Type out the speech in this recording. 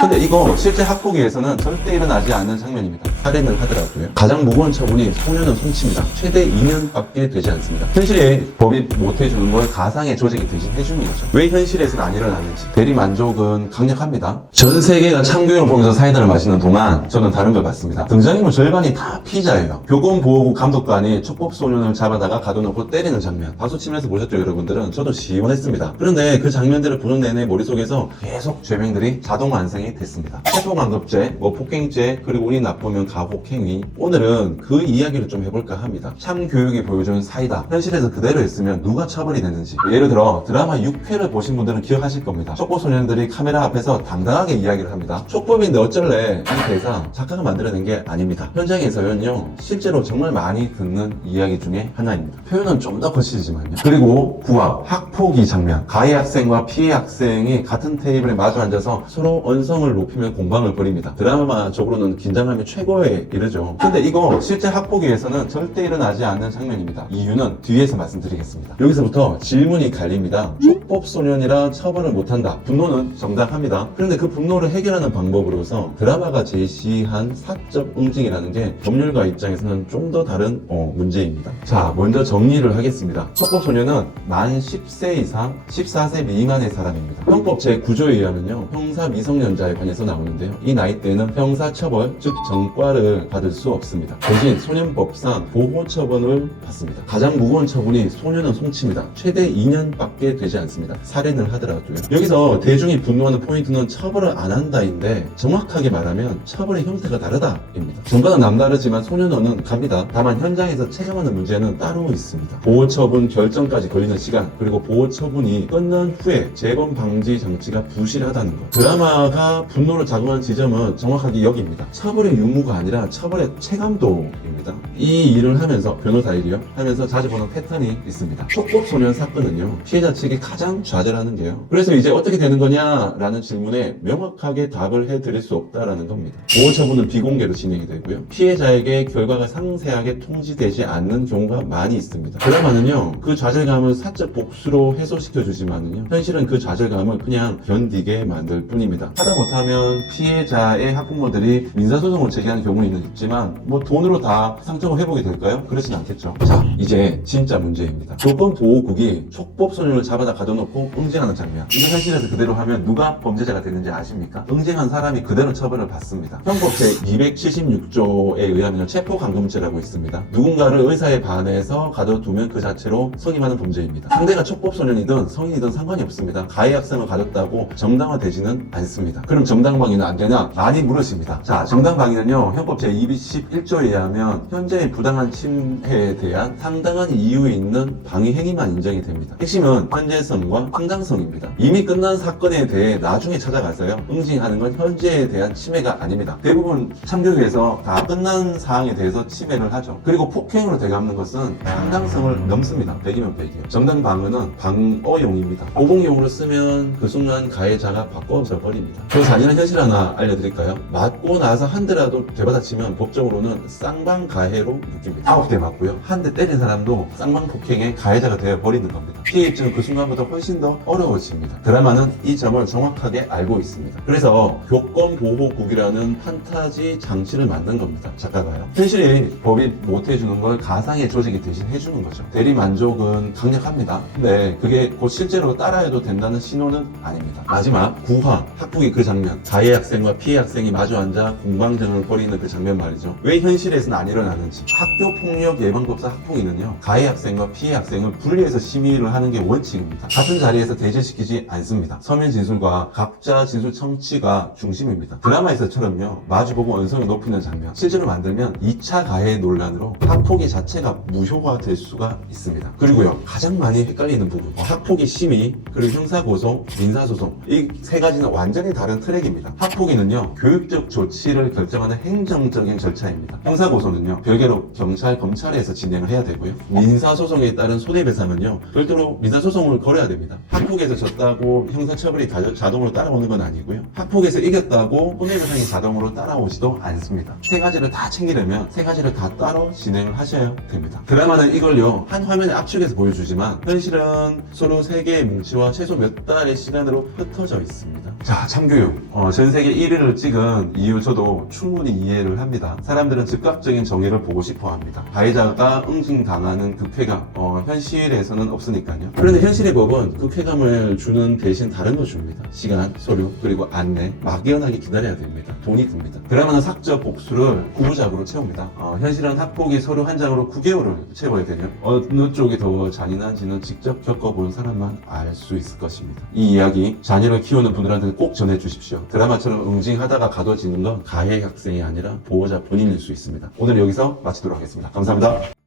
근데 이거 실제 학폭위에서는 절대 일어나지 않는 장면입니다. 살인을 하더라고요. 가장 무거운 처분이 소년은 송치입니다. 최대 2년밖에 되지 않습니다. 현실에 법이 못해주는 걸 가상의 조직이 대신 해주는 거죠. 왜 현실에서는 안 일어나는지. 대리 만족은 강력합니다. 전 세계가 참교육을 보면서 사이다를 마시는 동안 저는 다른 걸 봤습니다. 등장인물 절반이 다 피의자예요. 교권보호국 감독관이 촉법소년을 잡아다가 가둬놓고 때리는 장면. 박수치면서 보셨죠, 여러분들은? 저도 시원했습니다. 그런데 그 장면들을 보는 내내 머릿속에서 계속 죄명들이 자동 완성이 됐습니다. 체포강급죄, 폭행죄, 그리고 운이 나쁘면 가혹행위. 오늘은 그 이야기를 좀 해볼까 합니다. 참교육이 보여주는 사이다. 현실에서 그대로 했으면 누가 처벌이 됐는지. 예를 들어 드라마 6회를 보신 분들은 기억하실 겁니다. 촉법소년들이 카메라 앞에서 당당하게 이야기를 합니다. 촉법인데 어쩔래? 이 대사 작가가 만들어낸 게 아닙니다. 현장에서는요, 실제로 정말 많이 듣는 이야기 중에 하나입니다. 표현은 좀 더 거칠지만요. 그리고 구합, 학폭위 장면. 가해 학생과 피해 학생이 같은 테이블에 마주 앉아서 서로 언성을 높이며 공방을 벌입니다. 드라마적으로는 긴장감이 최고에 이르죠. 근데 이거 실제 학폭위에서는 절대 일어나지 않는 장면입니다. 이유는 뒤에서 말씀드리겠습니다. 여기서부터 질문이 갈립니다. 촉법소년이라 처벌을 못한다. 분노는 정당합니다. 그런데 그 분노를 해결하는 방법으로서 드라마가 제시한 사적 응징이라는 게 법률가 입장에서는 좀 더 다른 문제입니다. 자, 먼저 정리를 하겠습니다. 촉법소년은 만 10세 이상 14세 미만의 사람입니다. 형법 제9조에 의하면요, 형사 미성년자에 관해서 나오는데요, 이 나이대는 형사처벌, 즉 정과를 받을 수 없습니다. 대신 소년법상 보호처분을 받습니다. 가장 무거운 처분이 소년은 송치입니다. 최대 2년밖에 되지 않습니다. 살인을 하더라도요. 여기서 대중이 분노하는 포인트는 처벌을 안 한다인데, 정확하게 말하면 처벌의 형태가 다르다입니다. 정과는 남다르지만 소년원은 갑니다. 다만 현장에서 체감하는 문제는 따로 있습니다. 보호처분 결정까지 걸리는 시간, 그리고 보호처분이 끝난 후에 재범 방지 장치가 부실하다는 것. 드라마가 분노를 자극한 지점은 정확하게 여기입니다. 처벌의 유무가 아니라 처벌의 체감도입니다. 이 일을 하면서, 변호사 일이요, 하면서 자주 보는 패턴이 있습니다. 촉법소년 사건은요, 피해자 측이 가장 좌절하는 게요, 그래서 이제 어떻게 되는 거냐라는 질문에 명확하게 답을 해드릴 수 없다라는 겁니다. 보호처분은 비공개로 진행이 되고요, 피해자에게 결과가 상세하게 통지되지 않는 경우가 많이 있습니다. 드라마는요, 그 좌절감을 사적 복수로 해소시켜주지만은요, 현실은 그 좌절감을 그냥 견디게 만들 뿐입니다. 하다 못하면 피해자의 학부모들이 민사소송을 제기하는 경우는 있지만, 돈으로 다 상처를 회복이 될까요? 그렇진 않겠죠. 자, 이제 진짜 문제입니다. 교권보호국이 촉법소년을 잡아다 가둬놓고 응징하는 장면. 이거 현실에서 그대로 하면 누가 범죄자가 되는지 아십니까? 응징한 사람이 그대로 처벌을 받습니다. 형법 제276조에 의하면 체포감금죄라고 있습니다. 누군가를 의사에 반해서 가둬두면 그 자체로 성임하는 범죄입니다. 상대가 촉법소년이든 성인이든 상관이 없습니다. 가해 학생을 가뒀다고 정당화되지는 않습니다. 그럼 정당방위는 안 되냐? 많이 물으십니다. 자, 정당방위는요, 형법 제211조에 의하면 현재의 부당한 침해에 대한 상당한 이유 있는 방위 행위만 인정이 됩니다. 핵심은 현재성과 상당성입니다. 이미 끝난 사건에 대해 나중에 찾아가서요, 응징하는 건 현재에 대한 침해가 아닙니다. 대부분 참교육에서 다 끝난 사항에 대해서 침해를 하죠. 그리고 폭행으로 되갚는 것은 상당성을 넘습니다. 100이면 100이에요. 정당방위는 방어용입니다. 보복용으로 쓰면 그 순간 가해자가 바꿔져 버립니다. 그 잔인한 현실 하나 알려드릴까요? 맞고 나서 한 대라도 되받아치면 법적으로는 쌍방가해로 묶입니다. 9대 맞고요, 한 대 때린 사람도 쌍방폭행의 가해자가 되어버리는 겁니다. 피해 입증은 그 순간보다 훨씬 더 어려워집니다. 드라마는 이 점을 정확하게 알고 있습니다. 그래서 교권보호국이라는 판타지 장치를 만든 겁니다. 작가가요. 현실이 법이 못해주는 걸 가상의 조직이 대신 해주는 거죠. 대리 만족은 강력합니다. 근데 그게 곧 실제로 따라해도 된다는 신호는 아닙니다. 마지막, 구화, 학폭위 그 장면. 가해 학생과 피해 학생이 마주 앉아 공방전을 벌이는 그 장면 말이죠. 왜 현실에서는 안 일어나는지. 학교폭력예방법상 학폭위는요, 가해 학생과 피해 학생을 분리해서 심의를 하는 게 원칙입니다. 같은 자리에서 대제시키지 않습니다. 서면 진술과 각자 진술 청취가 중심입니다. 드라마에서처럼요, 마주보고 언성을 높이는 장면 실제로 만들면 2차 가해 논란으로 학폭위 자체가 무효화될 수가 있습니다. 그리고요, 가장 많이 헷갈리는 부분, 학폭위 심의, 그리고 형사고소, 민사소송, 이 세 가지는 완전히 다른 트랙입니다. 학폭위는요, 교육적 조치를 결정하는 행정적인 절차입니다. 형사고소는요, 별개로 경찰, 검찰에서 진행을 해야 되고요. 민사소송에 따른 손해배상은요, 별도로 민사소송을 걸어야 됩니다. 학폭에서 졌다고 형사처벌이 자동으로 따라오는 건 아니고요. 학폭에서 이겼다고 손해배상이 자동으로 따라오지도 않습니다. 세 가지를 다 챙기려면 세 가지를 다 따로 진행을 하셔야 됩니다. 드라마는 이걸요, 한 화면에 압축해서 보여주지만 현실은 서로 세 개의 뭉치와 최소 몇 달의 시간으로 흩어져 있습니다. 자, 참교육. 전 세계 1위를 찍은 이유 저도 충분히 이해를 합니다. 사람들은 즉각적인 정의를 보고 싶어 합니다. 가해자가 응징당하는 그 쾌감, 현실에서는 없으니까요. 그런데 현실의 법은 그 쾌감을 주는 대신 다른 걸 줍니다. 시간, 서류, 그리고 안내, 막연하게 기다려야 됩니다. 돈이 듭니다. 드라마는 sak적 복수를 구부작으로 채웁니다. 현실은 학폭이 서류 한 장으로 9개월을 채워야 되며 어느 쪽이 더 잔인한지는 직접 겪어본 사람만 알 수 있을 것입니다. 이 이야기 자녀를 키우는 분들한테 꼭 전해주십시오. 드라마처럼 응징하다가 가둬지는 건 가해 학생이 아니라 보호자 본인일 수 있습니다. 오늘 여기서 마치도록 하겠습니다. 감사합니다.